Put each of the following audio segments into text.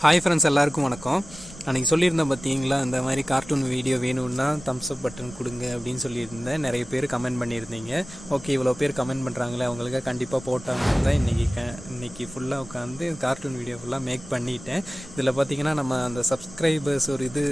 Hi friends, எல்லாருக்கும் வணக்கம். அன்றைக்கி சொல்லியிருந்தேன் பார்த்தீங்களா, இந்த மாதிரி கார்ட்டூன் வீடியோ வேணும்னா தம்ஸ் அப் பட்டன் கொடுங்க அப்படின்னு சொல்லியிருந்தேன். நிறைய பேர் கமெண்ட் பண்ணியிருந்தீங்க. ஓகே, இவ்வளோ பேர் கமெண்ட் பண்ணுறாங்களே, அவங்களுக்கு கண்டிப்பாக போட்டாங்க தான் இன்றைக்கி ஃபுல்லாக உட்காந்து கார்ட்டூன் வீடியோ ஃபுல்லாக மேக் பண்ணிட்டேன். இதில் பார்த்தீங்கன்னா நம்ம அந்த சப்ஸ்கிரைபர்ஸ் ஒரு இது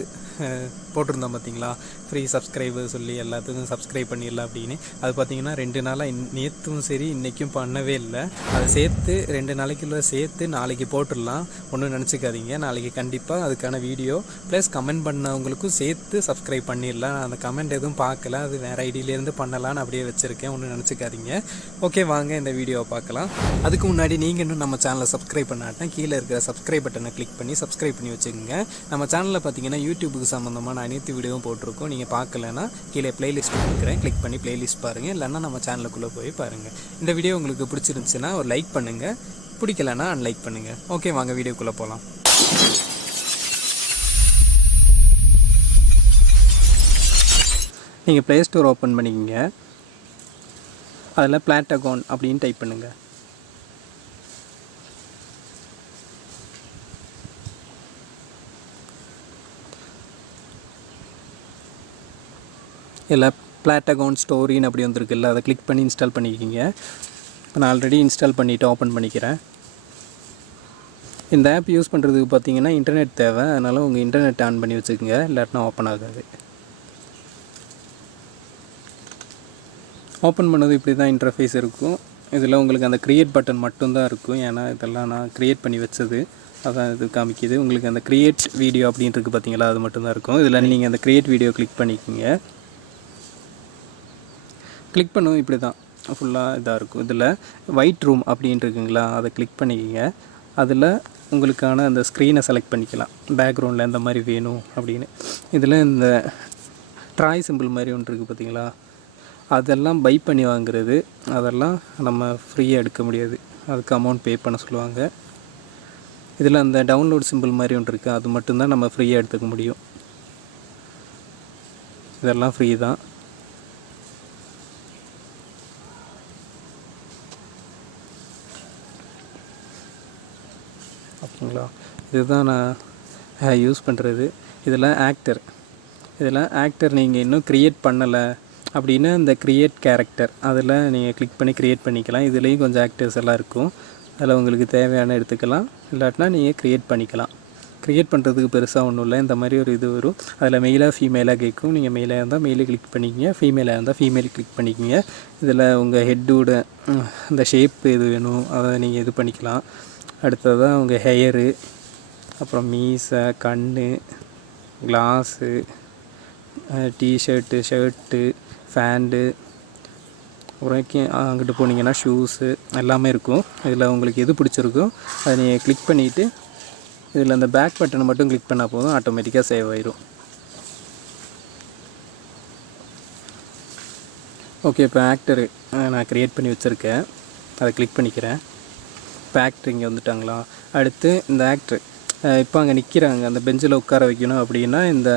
போட்டிருந்தோம் பார்த்தீங்களா, ஃப்ரீ சப்ஸ்கிரைபர் சொல்லி எல்லாத்துக்கும் சப்ஸ்கிரைப் பண்ணிடலாம் அப்படின்னு. அது பார்த்தீங்கன்னா 2 நாளாக நேற்றும் சரி இன்றைக்கும் பண்ணவே இல்லை. அதை சேர்த்து 2 நாளைக்குள்ளே சேர்த்து நாளைக்கு போட்டுடலாம், ஒன்றும் நினச்சிக்காதீங்க. நாளைக்கு கண்டிப்பாக அதுக்கான வீடியோ ப்ளஸ் கமெண்ட் பண்ணவங்களுக்கும் சேர்த்து சப்ஸ்கிரைப் பண்ணிடலாம். அந்த கமெண்ட் எதுவும் பார்க்கல, அது வேறு ஐடியிலேருந்து பண்ணலான்னு அப்படியே வச்சுருக்கேன், ஒன்றும் நினச்சிக்காதீங்க. ஓகே, வாங்க இந்த வீடியோவை பார்க்கலாம். அதுக்கு முன்னாடி நீங்கள் இன்னும் நம்ம சேனலை சப்ஸ்கிரைப் பண்ணாட்டா கீழே இருக்கிற சப்ஸ்கிரைப் பட்டனை கிளிக் பண்ணி சப்ஸ்கிரைப் பண்ணி வச்சுக்கோங்க. நம்ம சேனலில் பார்த்தீங்கன்னா யூடியூபுக்கு சம்மந்தமான அனைத்து வீடியோவும் போட்டிருக்கோம். நீங்கள் பார்க்கலன்னா கீழே பிளேலிஸ்ட் கொடுக்குறேன், கிளிக் பண்ணி பிளேலிஸ்ட் பாருங்கள். இல்லைன்னா நம்ம சேனலுக்குள்ளே போய் பாருங்கள். இந்த வீடியோ உங்களுக்கு பிடிச்சிருந்துச்சுன்னா ஒரு லைக் பண்ணுங்கள், பிடிக்கலன்னா அன்லைக் பண்ணுங்கள். ஓகே, வாங்க வீடியோக்குள்ளே போகலாம். நீங்கள் ப்ளே ஸ்டோர் ஓப்பன் பண்ணிக்கிங்க. அதில் பிளாட்டகான் அப்படின்னு டைப் பண்ணுங்கள். இல்லை பிளாட்டகான் ஸ்டோரின்னு அப்படி வந்துருக்குல்ல, அதை கிளிக் பண்ணி இன்ஸ்டால் பண்ணிக்கிங்க. இப்போ நான் ஆல்ரெடி இன்ஸ்டால் பண்ணிவிட்டு ஓப்பன் பண்ணிக்கிறேன். இந்த ஆப் யூஸ் பண்ணுறதுக்கு பார்த்தீங்கன்னா இன்டர்நெட் தேவை, அதனால் உங்கள் இன்டர்நெட் ஆன் பண்ணி வச்சுக்கோங்க, இல்லாட்டினா ஓப்பன் ஆகாது. ஓப்பன் பண்ணது இப்படி தான் இன்டர்ஃபேஸ் இருக்கும். இதில் உங்களுக்கு அந்த க்ரியேட் பட்டன் மட்டும்தான் இருக்கும், ஏன்னா இதெல்லாம் நான் க்ரியேட் பண்ணி வச்சது, அதான் இது காமிக்குது. உங்களுக்கு அந்த க்ரியேட் வீடியோ அப்படின்ட்டு பார்த்தீங்களா, அது மட்டும்தான் இருக்கும். இதில் நீங்கள் அந்த க்ரியேட் வீடியோ கிளிக் பண்ணிக்கோங்க. கிளிக் பண்ணுவோம், இப்படி தான் ஃபுல்லாக இதாக இருக்கும். இதில் ஒயிட் ரூம் அப்படின்ட்டு இருக்குங்களா, அதை கிளிக் பண்ணிக்கோங்க. அதில் உங்களுக்கான அந்த ஸ்க்ரீனை செலக்ட் பண்ணிக்கலாம், பேக்ரவுண்டில் எந்த மாதிரி வேணும் அப்படின்னு. இதில் இந்த ட்ராய் சிம்பிள் மாதிரி ஒன்று இருக்குது பார்த்தீங்களா, அதெல்லாம் பை பண்ணி வாங்குறது, அதெல்லாம் நம்ம ஃப்ரீயாக எடுக்க முடியாது, அதுக்கு அமௌண்ட் பே பண்ண சொல்லுவாங்க. இதில் அந்த டவுன்லோட் சிம்பிள் மாதிரி ஒன்று இருக்குது, அது மட்டும்தான் நம்ம ஃப்ரீயாக எடுத்துக்க முடியும். இதெல்லாம் ஃப்ரீ தான். ஓகேங்களா, இதுதான் நான் யூஸ் பண்ணுறது. இதில் ஆக்டர் நீங்கள் இன்னும் க்ரியேட் பண்ணலை அப்படின்னா இந்த க்ரியேட் கேரக்டர் அதில் நீங்கள் கிளிக் பண்ணி க்ரியேட் பண்ணிக்கலாம். இதுலேயும் கொஞ்சம் ஆக்டர்ஸ் எல்லாம் இருக்கும், அதில் உங்களுக்கு தேவையான எடுத்துக்கலாம், இல்லாட்டினா நீங்கள் க்ரியேட் பண்ணிக்கலாம். க்ரியேட் பண்ணுறதுக்கு பெருசாக ஒன்றும் இல்லை. இந்த மாதிரி ஒரு இது வரும், அதில் மெயிலாக ஃபீமேலாக கேட்கும். நீங்கள் மெயிலாக இருந்தால் மெயிலு கிளிக் பண்ணிக்கிங்க, ஃபீமேலாக இருந்தால் ஃபீமேல் கிளிக் பண்ணிக்கிங்க. இதில் உங்கள் ஹெட்டோட இந்த ஷேப் எது வேணும் அதை நீங்கள் இது பண்ணிக்கலாம். அடுத்ததான் உங்கள் ஹெயரு, அப்புறம் மீசை, கண், கிளாஸு, டிஷர்ட்டு, ஷர்ட்டு, ஃபேண்டு, அப்புறம் அங்கிட்டு போனீங்கன்னா ஷூஸு எல்லாமே இருக்கும். இதில் உங்களுக்கு எது பிடிச்சிருக்கோ அதை நீங்கள் கிளிக் பண்ணிவிட்டு இதில் அந்த பேக் பட்டனை மட்டும் கிளிக் பண்ணால் போதும், ஆட்டோமேட்டிக்காக சேவ் ஆயிடும். ஓகே, இப்போ ஆக்டரு நான் க்ரியேட் பண்ணி வச்சுருக்கேன், அதை கிளிக் பண்ணிக்கிறேன். இப்போ ஆக்டர் இங்கே வந்துட்டாங்களா. அடுத்து இந்த ஆக்டர் இப்போ அங்கே நிற்கிறாங்க, அந்த பெஞ்சில் உட்கார வைக்கணும் அப்படின்னா இந்த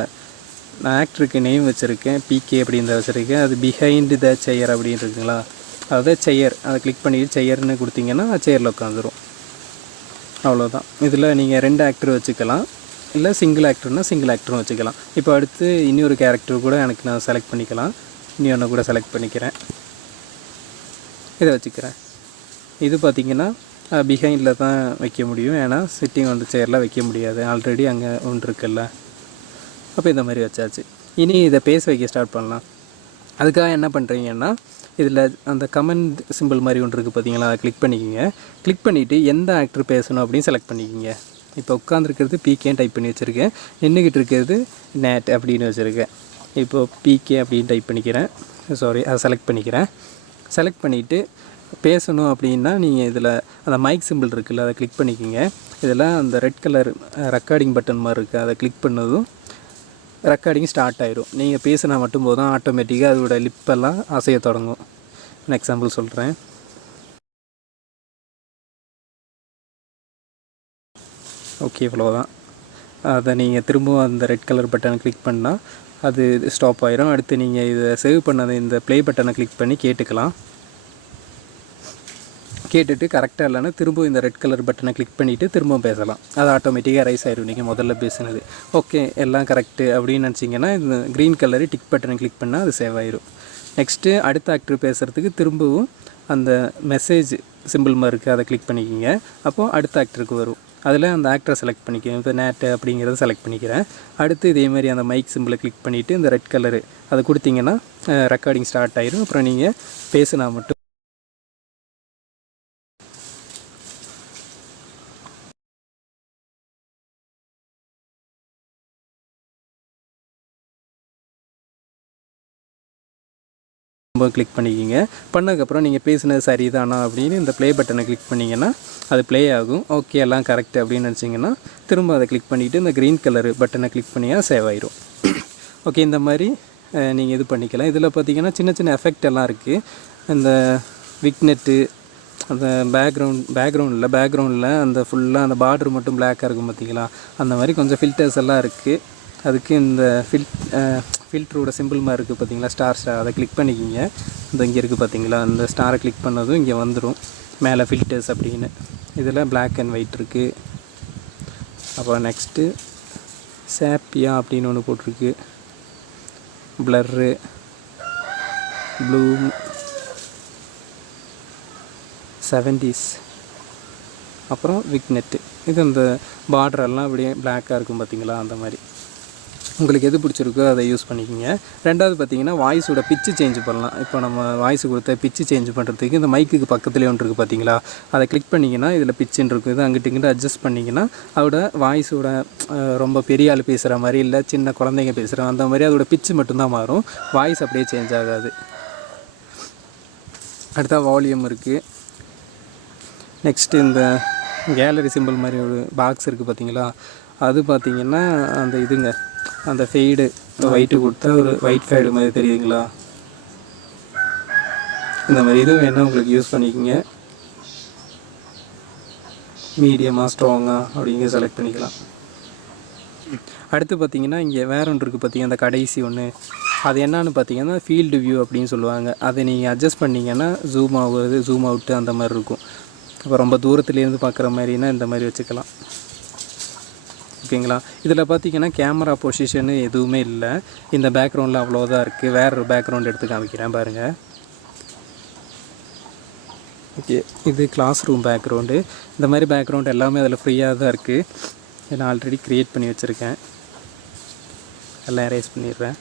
நான் ஆக்டருக்கு நேம் வச்சுருக்கேன், பிகே அப்படின்னு வச்சுருக்கேன். அது பிஹைண்ட் த செயர் அப்படின்னு இருக்குங்களா, அதுதான் செயர். அதை கிளிக் பண்ணிவிட்டு செயர்னு கொடுத்தீங்கன்னா செயரில் உட்காந்துரும். அவ்வளோதான். இதில் நீங்கள் 2 ஆக்டர் வச்சுக்கலாம், இல்லை சிங்கிள் ஆக்டர்னால் சிங்கிள் ஆக்டரும் வச்சுக்கலாம். இப்போ அடுத்து இன்னொரு கேரக்டர் கூட எனக்கு நான் செலக்ட் பண்ணிக்கலாம். இன்னொன்று கூட செலக்ட் பண்ணிக்கிறேன், இதை வச்சுக்கிறேன். இது பார்த்திங்கன்னா பிஹைண்டில் தான் வைக்க முடியும், ஏன்னா சிட்டிங் வந்து செயரில் வைக்க முடியாது, ஆல்ரெடி அங்கே ஒன்று இருக்குல்ல. அப்போ இந்த மாதிரி வச்சாச்சு. இனி இதை பேச வைக்க ஸ்டார்ட் பண்ணலாம். அதுக்காக என்ன பண்ணுறீங்கன்னா, இதில் அந்த கமெண்ட் சிம்பிள் மாதிரி ஒன்று இருக்குது பார்த்தீங்களா, அதை கிளிக் பண்ணிக்கிங்க. கிளிக் பண்ணிவிட்டு எந்த ஆக்டர் பேசணும் அப்படின்னு செலக்ட் பண்ணிக்கிங்க. இப்போ உட்காந்துருக்கிறது பிகேன்னு டைப் பண்ணி வச்சுருக்கேன், நின்றுக்கிட்டு இருக்கிறது நேட் அப்படின்னு வச்சுருக்கேன். இப்போது பிகே அப்படின்னு டைப் பண்ணிக்கிறேன், அதை செலக்ட் பண்ணிக்கிறேன். செலக்ட் பண்ணிவிட்டு பேசணும் அப்படின்னா நீங்கள் இதில் அந்த மைக் சிம்பிள் இருக்குல்ல, அதை கிளிக் பண்ணிக்கிங்க. இதில் அந்த ரெட் கலர் ரெக்கார்டிங் பட்டன் மாதிரி இருக்குது, அதை கிளிக் பண்ணதும் ரெக்கார்டிங் ஸ்டார்ட் ஆயிடும். நீங்கள் பேசினா மட்டும் போதும், ஆட்டோமேட்டிக்காக அதோட லிப்பெல்லாம் அசைய தொடங்கும். நான் எக்ஸாம்பிள் சொல்கிறேன். ஓகே, இவ்வளோதான். அதை நீங்கள் திரும்பவும் அந்த ரெட் கலர் பட்டனை கிளிக் பண்ணால் அது ஸ்டாப் ஆயிரும். அடுத்து நீங்கள் இதை சேவ் பண்ணதை இந்த ப்ளே பட்டனை கிளிக் பண்ணி கேட்டுக்கலாம். கேட்டுட்டு கரெக்டாக இல்லைன்னா திரும்பவும் இந்த ரெட் கலர் பட்டனை கிளிக் பண்ணிவிட்டு திரும்பவும் பேசலாம். அது ஆட்டோமேட்டிக்காக ரைஸ் ஆயிடும் நீங்கள் முதல்ல பேசுனது. ஓகே எல்லாம் கரெக்டு அப்படின்னு நினச்சிங்கன்னா இந்த க்ரீன் கலரு டிக் பட்டனை கிளிக் பண்ணால் அது சேவ் ஆயிடும். நெக்ஸ்ட்டு அடுத்த ஆக்டர் பேசுகிறதுக்கு திரும்பவும் அந்த மெசேஜ் சிம்பிள் மாதிரி இருக்குது, அதை கிளிக் பண்ணிக்கிங்க. அப்போது அடுத்த ஆக்டருக்கு வரும். அதில் அந்த ஆக்டரை செலக்ட் பண்ணிக்கிறேன். இப்போ நேட்டு அப்படிங்கிறத செலக்ட் பண்ணிக்கிறேன். அடுத்து இதேமாதிரி அந்த மைக் சிம்பிளை கிளிக் பண்ணிவிட்டு இந்த ரெட் கலரு அதை கொடுத்தீங்கன்னா ரெக்கார்டிங் ஸ்டார்ட் ஆயிடும். அப்புறம் நீங்கள் பேசுனா மட்டும் கிளிக் பண்ணிக்கிங்க. பண்ணதுக்கப்புறம் நீங்கள் பேசுனது சரிதானா அப்படின்னு இந்த ப்ளே பட்டனை கிளிக் பண்ணிங்கன்னா அது ப்ளே ஆகும். ஓகே எல்லாம் கரெக்ட் அப்படின்னு நினச்சிங்கன்னா திரும்ப அதை கிளிக் பண்ணிவிட்டு இந்த க்ரீன் கலரு பட்டனை கிளிக் பண்ணியா சேவ் ஆயிரும். ஓகே இந்த மாதிரி நீங்கள் இது பண்ணிக்கலாம். இதில் பார்த்தீங்கன்னா சின்ன சின்ன எஃபெக்ட் எல்லாம் இருக்குது. இந்த விக்னெட்டு அந்த பேக்ரவுண்டில் அந்த ஃபுல்லாக அந்த பார்டர் மட்டும் பிளாக்காக இருக்கும் பார்த்தீங்களா, அந்த மாதிரி கொஞ்சம் ஃபில்டர்ஸ் எல்லாம் இருக்குது. அதுக்கு இந்த ஃபில்ட்ரோட சிம்பிள் மாதிரி இருக்குது பார்த்தீங்களா, ஸ்டார் அதை கிளிக் பண்ணிக்கிங்க. இந்த இங்கே இருக்குது பார்த்தீங்களா, அந்த ஸ்டாரை கிளிக் பண்ணதும் இங்கே வந்துடும் மேலே ஃபில்டர்ஸ் அப்படின்னு. இதில் பிளாக் அண்ட் ஒயிட் இருக்குது. அப்புறம் நெக்ஸ்ட்டு சேப்பியா அப்படின்னு ஒன்று போட்டிருக்கு, ப்ளர்ரு, ப்ளூ 70s, அப்புறம் விக்னெட்டு. இது அந்த பார்டரெல்லாம் அப்படியே பிளாக்காக இருக்கும் பார்த்தீங்களா, அந்த மாதிரி. உங்களுக்கு எது பிடிச்சிருக்கோ அதை யூஸ் பண்ணிக்கிங்க. ரெண்டாவது பார்த்தீங்கன்னா வாய்ஸோட பிச்சு சேஞ்ச் பண்ணலாம். இப்போ நம்ம வாய்ஸ் கொடுத்த பிச்சு சேஞ்ச் பண்ணுறதுக்கு இந்த மைக்குக்கு பக்கத்துலேயே ஒன்று இருக்குது பார்த்தீங்களா, அதை கிளிக் பண்ணிங்கன்னா இதில் பிச்சுன்னு இருக்குது. இது அங்கிட்டு இங்கிட்டு அட்ஜஸ்ட் பண்ணிங்கன்னா அதோட வாய்ஸோட ரொம்ப பெரிய ஆள் பேசுகிற மாதிரி இல்லை சின்ன குழந்தைங்க பேசுகிற அந்த மாதிரி அதோட பிச்சு மட்டும்தான் மாறும், வாய்ஸ் அப்படியே சேஞ்ச் ஆகாது. அடுத்த வால்யூம் இருக்குது. நெக்ஸ்ட்டு இந்த கேலரி சிம்பிள் மாதிரி ஒரு பாக்ஸ் இருக்குது பார்த்தீங்களா, அது பார்த்திங்கன்னா அந்த இதுங்க அந்த ஃபெய்டு ஒயிட்டு கொடுத்தா ஒரு ஒயிட் ஃபேடு மாதிரி தெரியுதுங்களா, இந்த மாதிரி இது வேணால் உங்களுக்கு யூஸ் பண்ணிக்கோங்க. மீடியமாக ஸ்ட்ராங்காக அப்படிங்க செலக்ட் பண்ணிக்கலாம். அடுத்து பார்த்திங்கன்னா இங்கே வேறு ஒன்று இருக்குது பார்த்திங்கன்னா அந்த கடைசி ஒன்று, அது என்னன்னு பார்த்தீங்கன்னா ஃபீல்டு வியூ அப்படின்னு சொல்லுவாங்க. அதை நீங்கள் அட்ஜஸ்ட் பண்ணிங்கன்னா ஜூம் ஆகுறது ஜூம் அவுட்டு அந்த மாதிரி இருக்கும். இப்போ ரொம்ப தூரத்துலேருந்து பார்க்குற மாதிரினா இந்த மாதிரி வச்சுக்கலாம். ஓகேங்களா. இதில் பார்த்தீங்கன்னா கேமரா பொசிஷனு எதுவுமே இல்லை, இந்த பேக்ரவுண்டில் அவ்வளோதான் இருக்குது. வேறு பேக்ரவுண்ட் எடுத்து காமிக்கிறேன் பாருங்கள். ஓகே இது கிளாஸ் ரூம் பேக்ரவுண்டு. இந்த மாதிரி பேக்ரவுண்ட் எல்லாமே அதில் ஃப்ரீயாக தான் இருக்குது. நான் ஆல்ரெடி க்ரியேட் பண்ணி வச்சுருக்கேன், எல்லாம் எரேஸ் பண்ணிடுறேன்.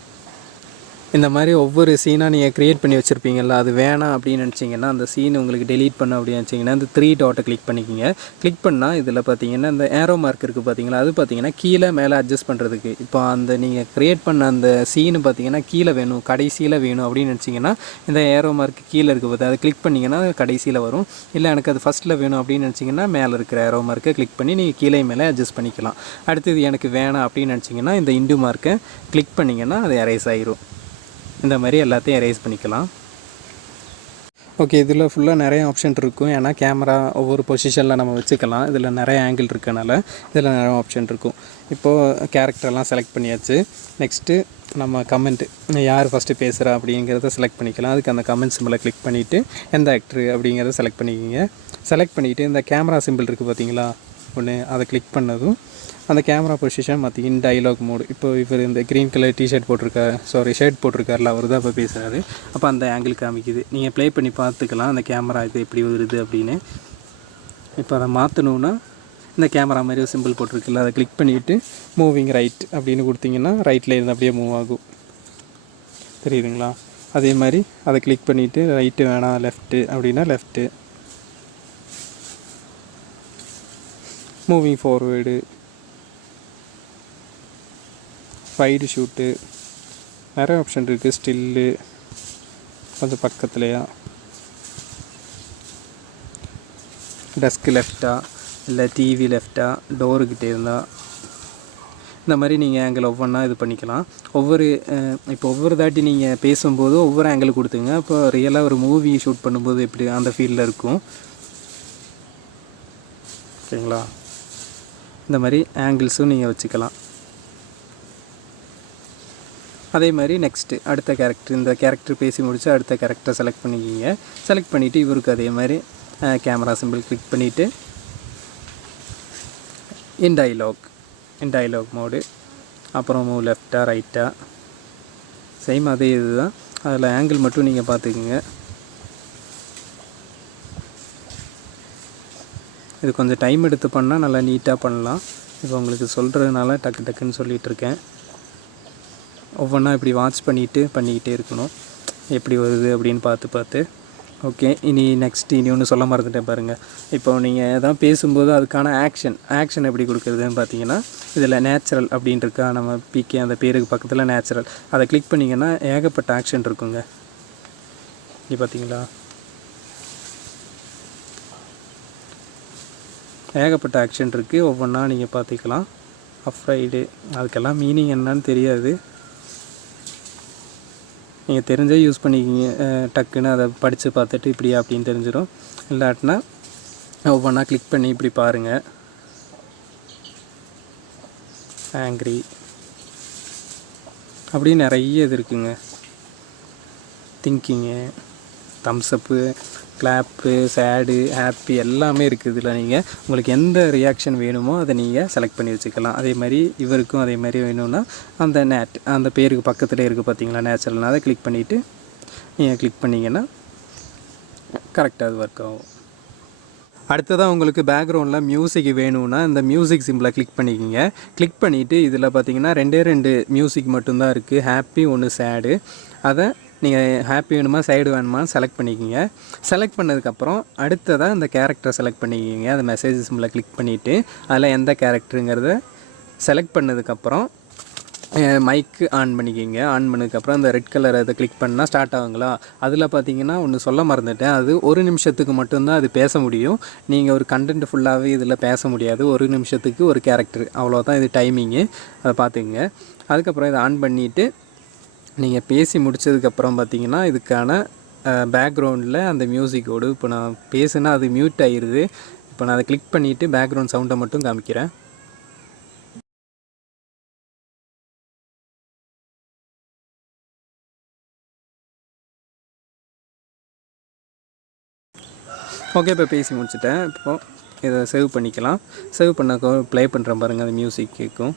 இந்த மாதிரி ஒவ்வொரு சீனாக நீங்கள் க்ரியேட் பண்ணி வச்சுருப்பீங்கள்ல, அது வேணாம் அப்படின்னு நினச்சிங்கன்னா அந்த சீன் உங்களுக்கு டெலீட் பண்ண அப்படின்னு நினச்சிங்கன்னா இந்த 3 டாட்டை கிளிக் பண்ணிக்கிங்க. கிளிக் பண்ணால் இதில் பார்த்தீங்கன்னா இந்த ஏரோ மார்க் இருக்குது பார்த்தீங்களா, அது பார்த்தீங்கன்னா கீழே மேலே அட்ஜஸ்ட் பண்ணுறதுக்கு. இப்போ அந்த நீங்கள் க்ரியேட் பண்ண அந்த சீனு பார்த்தீங்கன்னா கீழே வேணும் கடைசியில் வேணும் அப்படின்னு நினச்சிங்கன்னா இந்த ஏரோ மார்க் கீழே இருக்குது பார்த்து அதை கிளிக் பண்ணிங்கன்னா கடைசியில் வரும். இல்லை எனக்கு அது ஃபஸ்ட்டில் வேணும் அப்படின்னு நினச்சிங்கன்னா மேலே இருக்கிற ஏரோ மார்க்கை கிளிக் பண்ணி நீங்கள் கீழே மேலே அட்ஜஸ்ட் பண்ணிக்கலாம். அடுத்தது எனக்கு வேணாம் அப்படின்னு நினச்சிங்கன்னா இந்த இண்டு மார்க்கை கிளிக் பண்ணிங்கன்னா அது எரேஸ் ஆகிரும். இந்த மாதிரி எல்லாத்தையும் எரேஸ் பண்ணிக்கலாம். ஓகே இதில் ஃபுல்லாக நிறைய ஆப்ஷன் இருக்கும். ஏன்னா கேமரா ஒவ்வொரு பொசிஷனில் நம்ம வச்சுக்கலாம். இதில் நிறைய ஆங்கிள் இருக்கனால இதில் நிறைய ஆப்ஷன் இருக்கும். இப்போது கேரக்டர்லாம் செலக்ட் பண்ணியாச்சு. நெக்ஸ்ட்டு நம்ம கமெண்ட்டு யார் ஃபஸ்ட்டு பேசுகிறா அப்படிங்கிறத செலக்ட் பண்ணிக்கலாம். அதுக்கு அந்த கமெண்ட் சிம்பிளை கிளிக் பண்ணிவிட்டு எந்த ஆக்டரு அப்படிங்கிறத செலக்ட் பண்ணிக்கிங்க. செலக்ட் பண்ணிவிட்டு இந்த கேமரா சிம்பிள் இருக்குது பார்த்தீங்களா ஒன்று, அதை கிளிக் பண்ணதும் அந்த கேமரா பொசிஷன் மாற்றிக்கின்னு டைலாக் மோடு. இப்போ இவர் இந்த க்ரீன் கலர் ஷர்ட் போட்டிருக்காருல அவர் தான் இப்போ பேசுகிறாரு. அப்போ அந்த ஆங்கிள் காமிக்குது. நீங்கள் ப்ளே பண்ணி பார்த்துக்கலாம் அந்த கேமரா இது எப்படி வருது அப்படின்னு. இப்போ அதை மாற்றணுன்னா இந்த கேமரா மாதிரி ஒரு சிம்பிள் போட்டிருக்குல்ல, அதை கிளிக் பண்ணிவிட்டு மூவிங் ரைட் அப்படின்னு கொடுத்தீங்கன்னா ரைட்டில் இருந்து அப்படியே மூவ் ஆகும். தெரியுதுங்களா. அதே மாதிரி அதை கிளிக் பண்ணிவிட்டு ரைட்டு வேணாம் லெஃப்ட்டு அப்படின்னா left, moving forward, wide shoot, நிறைய ஆப்ஷன் இருக்குது. ஸ்டில்லு கொஞ்சம் பக்கத்துலையா, டெஸ்க்கு லெஃப்டா இல்லை டிவி லெஃப்டா, டோருக்கிட்டே இருந்தால் இந்த மாதிரி நீங்கள் ஆங்கிள் ஒவ்வொன்றா இது பண்ணிக்கலாம். ஒவ்வொரு தாட்டி நீங்கள் பேசும்போது ஒவ்வொரு ஆங்கிள் கொடுத்துங்க. இப்போ ரியலாக ஒரு மூவி ஷூட் பண்ணும்போது எப்படி அந்த ஃபீல்டில் இருக்கும். ஓகேங்களா. இந்த மாதிரி ஆங்கிள்ஸும் நீங்கள் வச்சுக்கலாம். அதே மாதிரி நெக்ஸ்ட்டு அடுத்த கேரக்டர், இந்த கேரக்டர் பேசி முடித்து அடுத்த கேரக்டரை செலக்ட் பண்ணிக்கிங்க. செலக்ட் பண்ணிவிட்டு இவருக்கு அதே மாதிரி கேமரா சிம்பிள் கிளிக் பண்ணிவிட்டு இன் டயலாக் மோடு, அப்புறம் மூவ் லெஃப்டாக ரைட்டாக சேம் அதே இது தான். அதில் ஆங்கிள் மட்டும் நீங்கள் பார்த்துக்குங்க. இது கொஞ்சம் டைம் எடுத்து பண்ணால் நல்லா நீட்டாக பண்ணலாம். இப்போ உங்களுக்கு சொல்கிறதுனால டக்குன்னு சொல்லிகிட்ருக்கேன். ஒவ்வொன்றா இப்படி வாட்ச் பண்ணிக்கிட்டே இருக்கணும், எப்படி வருது அப்படின்னு பார்த்து. ஓகே, இனி ஒன்று சொல்ல மறந்துட்டேன் பாருங்கள். இப்போ நீங்கள் எதாவது பேசும்போது அதுக்கான ஆக்ஷன் எப்படி கொடுக்குறதுன்னு பார்த்தீங்கன்னா, இதில் நேச்சுரல் அப்படின்னு இருக்கா, நம்ம பிகே அந்த பேருக்கு பக்கத்தில் நேச்சுரல், அதை கிளிக் பண்ணிங்கன்னா ஏகப்பட்ட ஆக்ஷன் இருக்குங்க. இங்கே பார்த்தீங்களா, ஏகப்பட்ட ஆக்ஷன் இருக்குது. ஒவ்வொன்றா நீங்கள் பார்த்துக்கலாம். அஃப்ரைடு அதுக்கெல்லாம் மீனிங் என்னன்னு தெரியாது, நீங்கள் தெரிஞ்சே யூஸ் பண்ணிக்கிங்க. டக்குன்னு அதை படித்து பார்த்துட்டு இப்படியா அப்படின்னு தெரிஞ்சிடும். இல்லாட்டினா ஒவ்வொன்றா கிளிக் பண்ணி இப்படி பாருங்கள். ஆங்க்ரி அப்படி நிறைய இது இருக்குங்க. திங்கிங்கு, தம்ஸ்அப்பு, கிளாப்பு, சேடு, ஹாப்பி எல்லாமே இருக்குது. இதில் நீங்கள் உங்களுக்கு எந்த ரியாக்ஷன் வேணுமோ அதை நீங்கள் செலக்ட் பண்ணி வச்சுக்கலாம். அதே மாதிரி இவருக்கும் அதே மாதிரி வேணும்னா அந்த பேருக்கு பக்கத்தில் இருக்குது பார்த்தீங்களா நேச்சுரல்னா, அதை கிளிக் பண்ணிவிட்டு நீங்கள் கிளிக் பண்ணிங்கன்னா கரெக்டாக அது ஒர்க் ஆகும். அடுத்ததாக உங்களுக்கு பேக்ரவுண்டில் மியூசிக் வேணும்னா இந்த மியூசிக் சிம்பிளை கிளிக் பண்ணிக்கிங்க. கிளிக் பண்ணிவிட்டு இதில் பார்த்தீங்கன்னா 2 மியூசிக் மட்டும்தான் இருக்குது, ஹாப்பி ஒன்று சேடு. அதை நீங்கள் ஹாப்பி வேணுமா சைடு வேணுமா செலக்ட் பண்ணிக்கிங்க. செலக்ட் பண்ணதுக்கப்புறம் அடுத்ததாக அந்த கேரக்டரை செலக்ட் பண்ணிக்கிங்க. அந்த மெசேஜ் சிம்பிளை கிளிக் பண்ணிவிட்டு அதில் எந்த கேரக்டருங்கிறத செலக்ட் பண்ணதுக்கப்புறம் மைக்கு ஆன் பண்ணிக்கிங்க. ஆன் பண்ணதுக்கப்புறம் அந்த ரெட் கலர் அதை கிளிக் பண்ணால் ஸ்டார்ட் ஆகுங்களா. அதில் பார்த்தீங்கன்னா ஒன்று சொல்ல மறந்துட்டேன், அது 1 நிமிஷத்துக்கு மட்டும்தான் அது பேச முடியும். நீங்கள் ஒரு கண்டென்ட் ஃபுல்லாகவே இதில் பேச முடியாது. 1 நிமிஷத்துக்கு ஒரு கேரக்டர், அவ்வளோதான் இது டைமிங்கு. அதை பார்த்துக்குங்க. அதுக்கப்புறம் இதை ஆன் பண்ணிவிட்டு நீங்கள் பேசி முடித்ததுக்கப்புறம் பார்த்தீங்கன்னா இதுக்கான பேக்ரவுண்டில் அந்த மியூசிக்கோடு இப்போ நான் பேசுனா அது மியூட் ஆகிடுது. இப்போ நான் அதை கிளிக் பண்ணிவிட்டு பேக்ரவுண்ட் சவுண்டை மட்டும் காமிக்கிறேன். ஓகே, இப்போ பேசி முடிச்சுட்டேன். இப்போது இதை சேவ் பண்ணிக்கலாம். சேவ் பண்ண ப்ளே பண்ணுறேன் பாருங்கள், அந்த மியூசிக் கேட்கும்.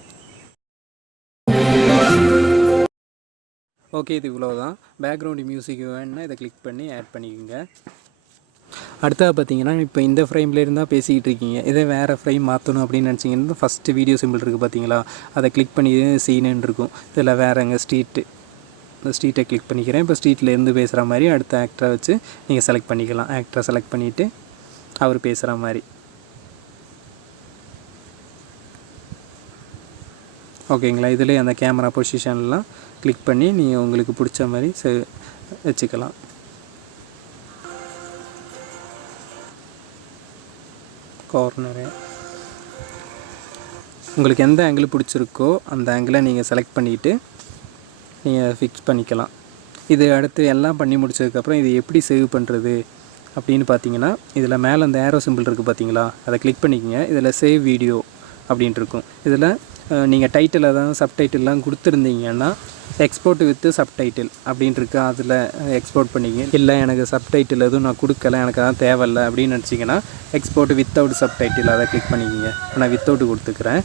ஓகே, இது இவ்வளோதான். பேக்ரவுண்டு மியூசிக் வேணுன்னா இதை கிளிக் பண்ணி ஆட் பண்ணிக்கோங்க. அடுத்தது பார்த்தீங்கன்னா இப்போ இந்த ஃப்ரேமில் இருந்தால் பேசிக்கிட்டு இருக்கீங்க, இதே வேறு ஃப்ரேம் மாற்றணும் அப்படின்னு நினச்சிங்கன்னா ஃபஸ்ட்டு வீடியோ சிம்பிள் இருக்குது பார்த்தீங்களா, அதை கிளிக் பண்ணி சீனுன்னு இருக்கும். இதில் வேறுங்க இந்த ஸ்ட்ரீட்டை கிளிக் பண்ணிக்கிறேன். இப்போ ஸ்ட்ரீட்டில் இருந்து பேசுகிற மாதிரி அடுத்த ஆக்டரை வச்சு நீங்கள் செலக்ட் பண்ணிக்கலாம். ஆக்டரை செலக்ட் பண்ணிவிட்டு அவர் பேசுகிற மாதிரி. ஓகேங்களா, இதில் அந்த கேமரா பொசிஷன்லாம் கிளிக் பண்ணி நீங்கள் உங்களுக்கு பிடிச்ச மாதிரி வச்சுக்கலாம். கார்னரு உங்களுக்கு எந்த ஆங்கிள் பிடிச்சிருக்கோ அந்த ஆங்கிளை நீங்கள் செலக்ட் பண்ணிவிட்டு நீங்கள் ஃபிக்ஸ் பண்ணிக்கலாம். இது அடுத்து எல்லாம் பண்ணி முடிச்சதுக்கப்புறம் இது எப்படி சேவ் பண்ணுறது அப்படின்னு பார்த்தீங்கன்னா, இதில் மேலே அந்த ஏரோ சிம்பிள் இருக்குது பார்த்தீங்களா, அதை கிளிக் பண்ணிக்கோங்க. இதில் சேவ் வீடியோ அப்படின்ட்டு இருக்கும். இதில் நீங்கள் டைட்டில் தான் சப்டைட்டில்லாம் கொடுத்துருந்தீங்கன்னா எக்ஸ்போர்ட் வித் சப்டைட்டில் அப்படின்ட்டு இருக்கு, அதில் எக்ஸ்போர்ட் பண்ணிங்க. இல்லை எனக்கு சப்டைட்டில் எதுவும் நான் கொடுக்கல, எனக்கு அதான் தேவையில்லை அப்படின்னு நினச்சிங்கன்னா எக்ஸ்போர்ட் வித்தவுட் சப்டைட்டில் அதை கிளிக் பண்ணிக்கிங்க. நான் வித்தவுட் கொடுத்துக்கிறேன்.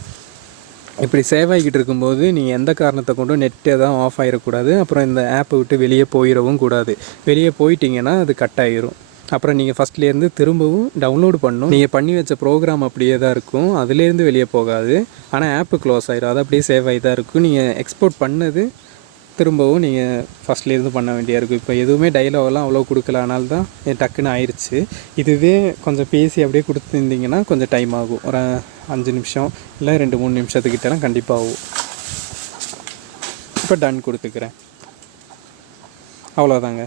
இப்படி சேவ் ஆகிக்கிட்டு இருக்கும்போது நீங்கள் எந்த காரணத்தை கொண்டும் நெட்டு தான் ஆஃப் ஆகிடக்கூடாது. அப்புறம் இந்த ஆப்பை விட்டு வெளியே போயிடவும் கூடாது. வெளியே போயிட்டீங்கன்னா அது கட் ஆகிரும். அப்புறம் நீங்கள் ஃபஸ்ட்லேருந்து திரும்பவும் டவுன்லோடு பண்ணணும். நீங்கள் பண்ணி வச்ச ப்ரோக்ராம் அப்படியே தான் இருக்கும், அதுலேருந்து வெளியே போகாது. ஆனால் ஆப்பு க்ளோஸ் ஆகிடும், அது அப்படியே சேவ் ஆகி தான் இருக்கும். நீங்கள் எக்ஸ்போர்ட் பண்ணது திரும்பவும் நீங்கள் ஃபஸ்ட்லேருந்து பண்ண வேண்டியா இருக்கும். இப்போ எதுவுமே டைலாகெல்லாம் அவ்வளோ கொடுக்கலனால தான் டக்குன்னு ஆயிடுச்சு. இதுவே கொஞ்சம் பேசி அப்படியே கொடுத்துருந்தீங்கன்னா கொஞ்சம் டைம் ஆகும். ஒரு 5 நிமிஷம் இல்லை 2-3 நிமிஷத்துக்கிட்டலாம் கண்டிப்பாக ஆகும். இப்போ டன் கொடுத்துக்கிறேன். அவ்வளோதாங்க.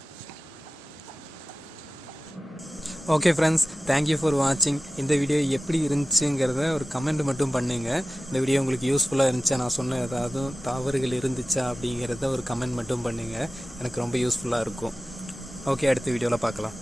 ஓகே ஃப்ரெண்ட்ஸ், தேங்க்யூ ஃபார் வாட்சிங். இந்த வீடியோ எப்படி இருந்துச்சுங்கிறத ஒரு கமெண்ட் மட்டும் பண்ணுங்கள். இந்த வீடியோ உங்களுக்கு யூஸ்ஃபுல்லாக இருந்துச்சா, நான் சொன்ன ஏதாவது தவறுகள் இருந்துச்சா அப்படிங்கிறத ஒரு கமெண்ட் மட்டும் பண்ணுங்கள். எனக்கு ரொம்ப யூஸ்ஃபுல்லாக இருக்கும். ஓகே, அடுத்த வீடியோவில் பார்க்கலாம்.